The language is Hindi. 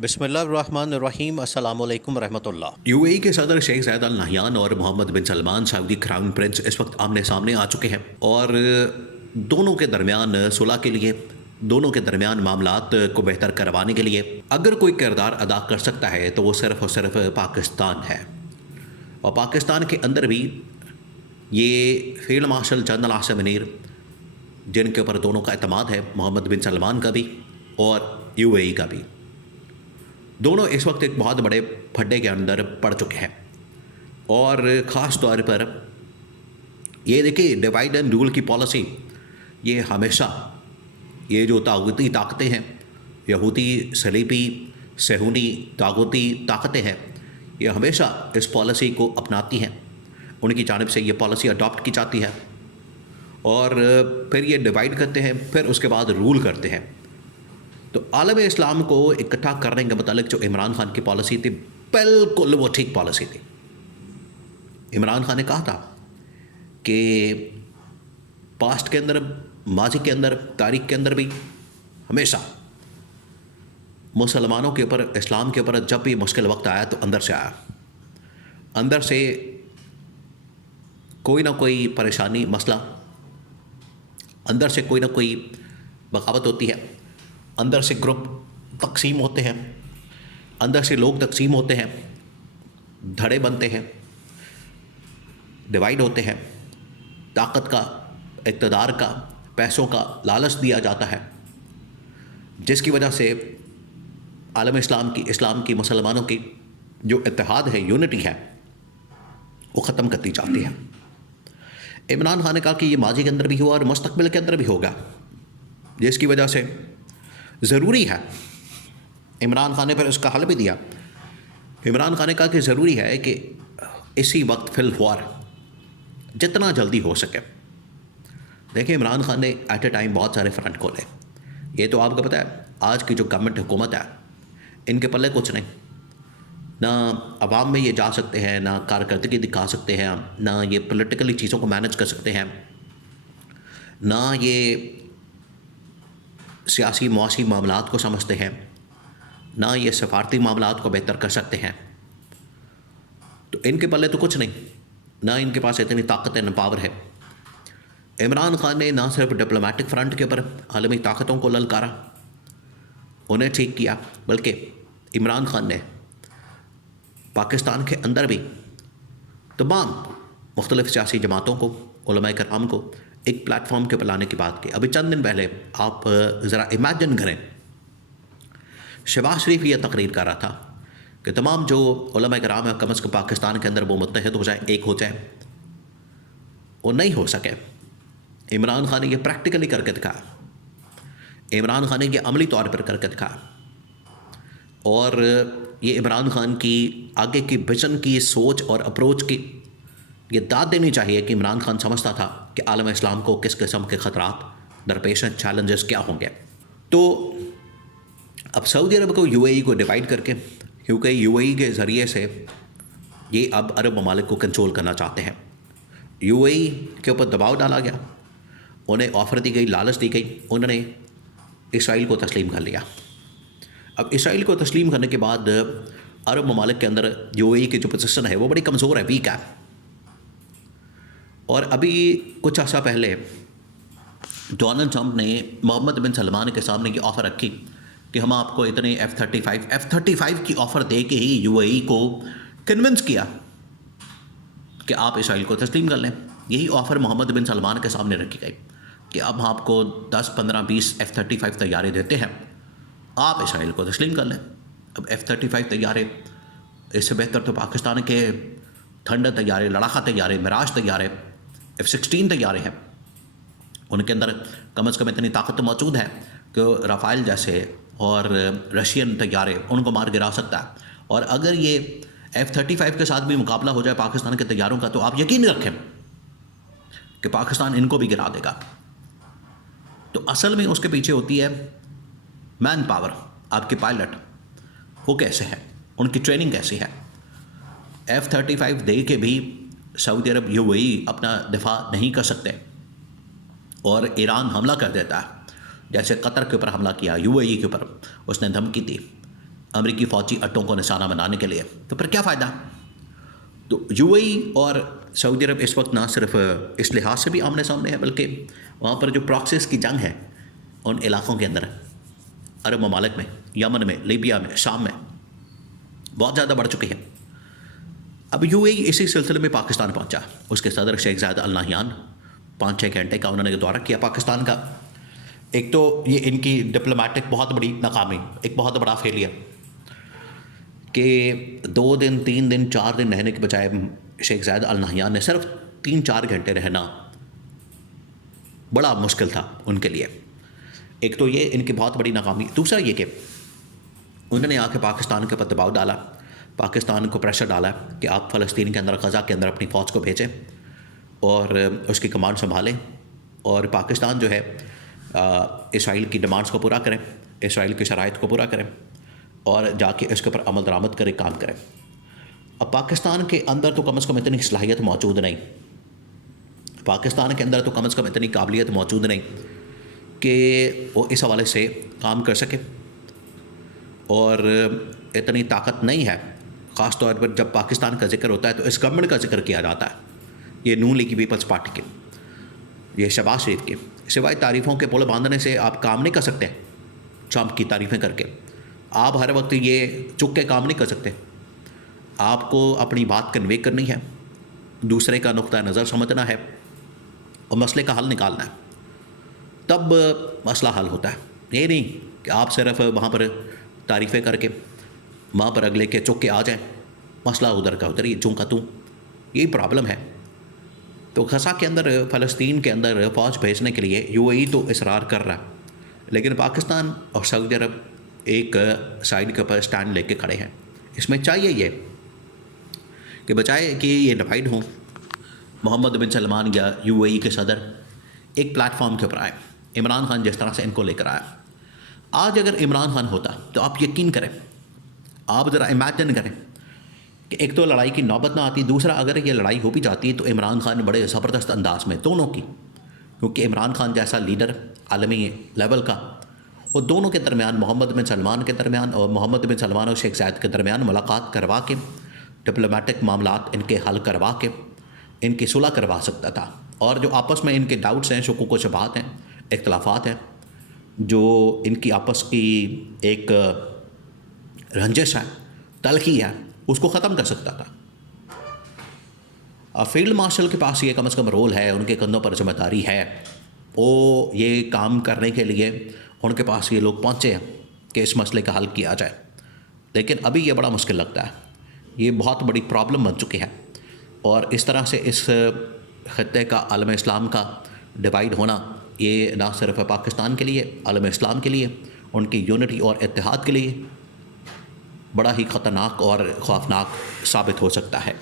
बिस्मिल्लाहिर्रहमानिर्रहीम अस्सलामु अलैकुम रहमतुल्लाह। यूएई के सदर शेख ज़ायद अल नहयान और मोहम्मद बिन सलमान सऊदी क्राउन प्रिंस इस वक्त आमने सामने आ चुके हैं और दोनों के दरमियान सुलह के लिए, दोनों के दरमियान मामलात को बेहतर करवाने के लिए अगर कोई किरदार अदा कर सकता है तो वो सिर्फ़ और सिर्फ पाकिस्तान है। और पाकिस्तान के अंदर भी ये field marshal general Asim Munir, जिनके ऊपर दोनों का एतमाद है, मोहम्मद बिन सलमान का भी और यूएई का भी, दोनों इस वक्त एक बहुत बड़े फड्डे के अंदर पड़ चुके हैं। और ख़ास तौर पर ये देखिए, डिवाइड एंड रूल की पॉलिसी, ये हमेशा ये जो तागूती ताकतें हैं, यहूदी सलीबी सहूनी तागूती ताकतें हैं, ये हमेशा इस पॉलिसी को अपनाती हैं। उनकी जानिब से ये पॉलिसी अडॉप्ट की जाती है और फिर ये डिवाइड करते हैं, फिर उसके बाद रूल करते हैं। तो आलम इस्लाम को इकट्ठा करने के मतलब जो इमरान खान की पॉलिसी थी, बिल्कुल वो ठीक पॉलिसी थी। इमरान खान ने कहा था कि पास्ट के अंदर, माजी के अंदर, तारीख के अंदर भी हमेशा मुसलमानों के ऊपर, इस्लाम के ऊपर जब भी मुश्किल वक्त आया तो अंदर से आया, अंदर से कोई ना कोई परेशानी, मसला, अंदर से कोई ना कोई बगावत होती है, अंदर से ग्रुप तकसीम होते हैं, अंदर से लोग तकसीम होते हैं, धड़े बनते हैं, डिवाइड होते हैं, ताकत का, इक़्तिदार का, पैसों का लालच दिया जाता है, जिसकी वजह से आलम इस्लाम की मुसलमानों की जो इत्तेहाद है, यूनिटी है, वो ख़त्म करती जाती है। इमरान खान ने कहा कि ये माजी के अंदर भी हुआ और मुस्तक़बिल के अंदर भी होगा, जिसकी वजह से ज़रूरी है, इमरान खान ने फिर उसका हल भी दिया। इमरान खान ने कहा कि ज़रूरी है कि इसी वक्त फ़िलहाल जितना जल्दी हो सके। देखिए, इमरान खान ने एट ए टाइम बहुत सारे फ्रंट खोले। ये तो आपको पता है, आज की जो गवर्नमेंट हुकूमत है, इनके पल्ले कुछ नहीं, ना अवाम में ये जा सकते हैं, ना कारकर्दगी दिखा सकते हैं, ना ये पॉलिटिकली चीज़ों को मैनेज कर सकते हैं, ना ये सियासी मुआशी मामलात को समझते हैं, ना ये सफारती मामलात को बेहतर कर सकते हैं। तो इनके पल्ले तो कुछ नहीं, ना इनके पास इतनी ताकत है, ना पावर है। इमरान खान ने ना सिर्फ डिप्लोमेटिक फ्रंट के ऊपर आलमी ताकतों को ललकारा, उन्हें ठीक किया, बल्कि इमरान खान ने पाकिस्तान के अंदर भी तमाम मुख्तलिफ सियासी जमातों को, उलमाए कराम को एक प्लेटफॉर्म के ऊपर लाने की बात की। अभी चंद दिन पहले आप ज़रा इमेजिन करें, शहबाज शरीफ ये तकरीर कर रहा था कि तमाम जो उलमाए कराम है, कम अज़ कम पाकिस्तान के अंदर वो मुत्तहिद हो जाए, एक हो जाए। वो नहीं हो सके। इमरान खान ने ये प्रैक्टिकली करके दिखाया, इमरान खान ने ये अमली तौर पर करके दिखाया। और ये इमरान खान की आगे की विजन की, सोच और अप्रोच की ये दाद देनी चाहिए कि इमरान खान समझता था कि आलम इस्लाम को किस किस्म के ख़तरात दरपेश हैं, चैलेंजेस क्या होंगे। तो अब सऊदी अरब को, यूएई को डिवाइड करके, क्योंकि यूएई के ज़रिए से ये अब अरब ममालिक को कंट्रोल करना चाहते हैं। यूएई के ऊपर दबाव डाला गया, उन्हें ऑफ़र दी गई, लालच दी गई, उन्होंने इसराइल को तस्लीम कर लिया। अब इसराइल को तस्लीम करने के बाद अरब ममालिक के अंदर यूएई की जो पोजीशन है वो बड़ी कमज़ोर है, वीक है। और अभी कुछ अर्सा पहले डोनाल्ड ट्रंप ने मोहम्मद बिन सलमान के सामने ये ऑफ़र रखी कि हम आपको इतने F-35 की ऑफ़र दे के ही यूएई को कन्विंस किया कि आप इसराइल को तस्लीम कर लें। यही ऑफ़र मोहम्मद बिन सलमान के सामने रखी गई कि अब हम आपको 10, 15, 20 F-35 तैयारे देते हैं, आप इसराइल को तस्लीम कर लें। अब F-35 तैयारे, इससे बेहतर तो पाकिस्तान के थंडर तैयारे, लड़ाका तैयारे, मिराज तैयारे, F-16 तैयारे हैं। उनके अंदर कम अज़ कम इतनी ताकत तो मौजूद है कि राफ़ेल जैसे और रशियन तैयारे उनको मार गिरा सकता है। और अगर ये F-35 के साथ भी मुकाबला हो जाए पाकिस्तान के तैयारों का, तो आप यकीन रखें कि पाकिस्तान इनको भी गिरा देगा। तो असल में उसके पीछे होती है मैन पावर, आपके पायलट वो कैसे हैं, उनकी ट्रेनिंग कैसी है। F-35 दे के भी सऊदी अरब, यूएई अपना दिफा नहीं कर सकते और ईरान हमला कर देता है, जैसे कतर के ऊपर हमला किया, यूएई के ऊपर उसने धमकी दी अमेरिकी फ़ौजी अड्डों को निशाना बनाने के लिए, तो फिर क्या फ़ायदा? तो यूएई और सऊदी अरब इस वक्त ना सिर्फ इस लिहाज से भी आमने सामने है, बल्कि वहाँ पर जो प्रॉक्सीज़ की जंग है उन इलाक़ों के अंदर, अरब ममालिक में, यमन में, लीबिया में, शाम में बहुत ज़्यादा बढ़ चुकी है। अब यूएई इसी सिलसिले में पाकिस्तान पहुँचा। उसके सदर शेख ज़ायद अल नहयान 5-6 घंटे का उन्होंने दौरा किया पाकिस्तान का। एक तो ये इनकी डिप्लोमेटिक बहुत बड़ी नाकामी, एक बहुत बड़ा फेलियर कि 2 दिन, 3 दिन, 4 दिन रहने के बजाय शेख ज़ायद अल नहयान ने सिर्फ 3-4 घंटे रहना बड़ा मुश्किल था उनके लिए। एक तो ये इनकी बहुत बड़ी नाकामी। दूसरा ये कि उन्होंने आके पाकिस्तान के ऊपर दबाव डाला, पाकिस्तान को प्रेशर डाला कि आप फ़लस्तीन के अंदर, गज़ा के अंदर अपनी फ़ौज को भेजें और उसकी कमांड संभालें, और पाकिस्तान जो है इसराइल की डिमांड्स को पूरा करें, इसराइल की शराइत को पूरा करें और जाके इसके ऊपर अमल दरामद करें, काम करें। अब पाकिस्तान के अंदर तो कम से कम इतनी सलाहियत मौजूद नहीं, पाकिस्तान के अंदर तो कम से कम इतनी काबिलियत मौजूद नहीं कि वो इस हवाले से काम कर सके, और इतनी ताकत नहीं है। ख़ास तौर पर जब पाकिस्तान का जिक्र होता है तो इस गवर्नमेंट का जिक्र किया जाता है, ये नून लीग पीपल्स पार्टी के, ये शहबाज शरीफ के। सिवाय तारीफ़ों के पुल बांधने से आप काम नहीं कर सकते, ट्रंप की तारीफ़ें करके। आप हर वक्त ये चुप के काम नहीं कर सकते, आपको अपनी बात कन्वे करनी है, दूसरे का नुक्ता नज़र समझना है और मसले का हल निकालना है, तब मसला हल होता है। ये नहीं कि आप सिर्फ वहाँ पर तारीफ़ें करके वहाँ पर अगले के चुप के आ जाएं, मसला उधर का उधर, ये चूँ का तू, यही प्रॉब्लम है। तो गज़ा के अंदर, फ़लस्तीन के अंदर फ़ौज भेजने के लिए यूएई तो इसरार कर रहा है, लेकिन पाकिस्तान और सऊदी अरब एक साइड के ऊपर स्टैंड लेके खड़े हैं। इसमें चाहिए ये कि बजाय कि ये डिवाइड हों, मोहम्मद बिन सलमान या यूएई के सदर एक प्लेटफॉर्म के ऊपर आए। इमरान खान जिस तरह से इनको लेकर आया, आज अगर इमरान खान होता तो आप यकीन करें, आप ज़रा इमेजिन करें कि एक तो लड़ाई की नौबत ना आती, दूसरा अगर ये लड़ाई हो भी जाती तो इमरान खान बड़े ज़बरदस्त अंदाज में, दोनों की, क्योंकि इमरान खान जैसा लीडर आलमी लेवल का, वो दोनों के दरमियान, मोहम्मद बिन सलमान के दरमियान और मोहम्मद बिन सलमान और शेख ज़ायद के दरमियान मुलाकात करवा के, डिप्लोमेटिक मामलात इनके हल करवा के इनकी सुलह करवा सकता था। और जो आपस में इनके डाउट्स हैं, शुकूक व शुबहात हैं, इख्तलाफात हैं, जो इनकी आपस की एक रंजिश है, तलखी है, उसको ख़त्म कर सकता था। फील्ड मार्शल के पास ये कम से कम रोल है, उनके कंधों पर जिम्मेदारी है, वो ये काम करने के लिए उनके पास ये लोग पहुँचे हैं कि इस मसले का हल किया जाए। लेकिन अभी ये बड़ा मुश्किल लगता है, ये बहुत बड़ी प्रॉब्लम बन चुकी है। और इस तरह से इस खत्ते का, आलम इस्लाम का डिवाइड होना, ये ना सिर्फ पाकिस्तान के लिए, आलम इस्लाम के लिए, उनकी यूनिटी और इत्तेहाद के लिए बड़ा ही ख़तरनाक और खौफनाक साबित हो सकता है।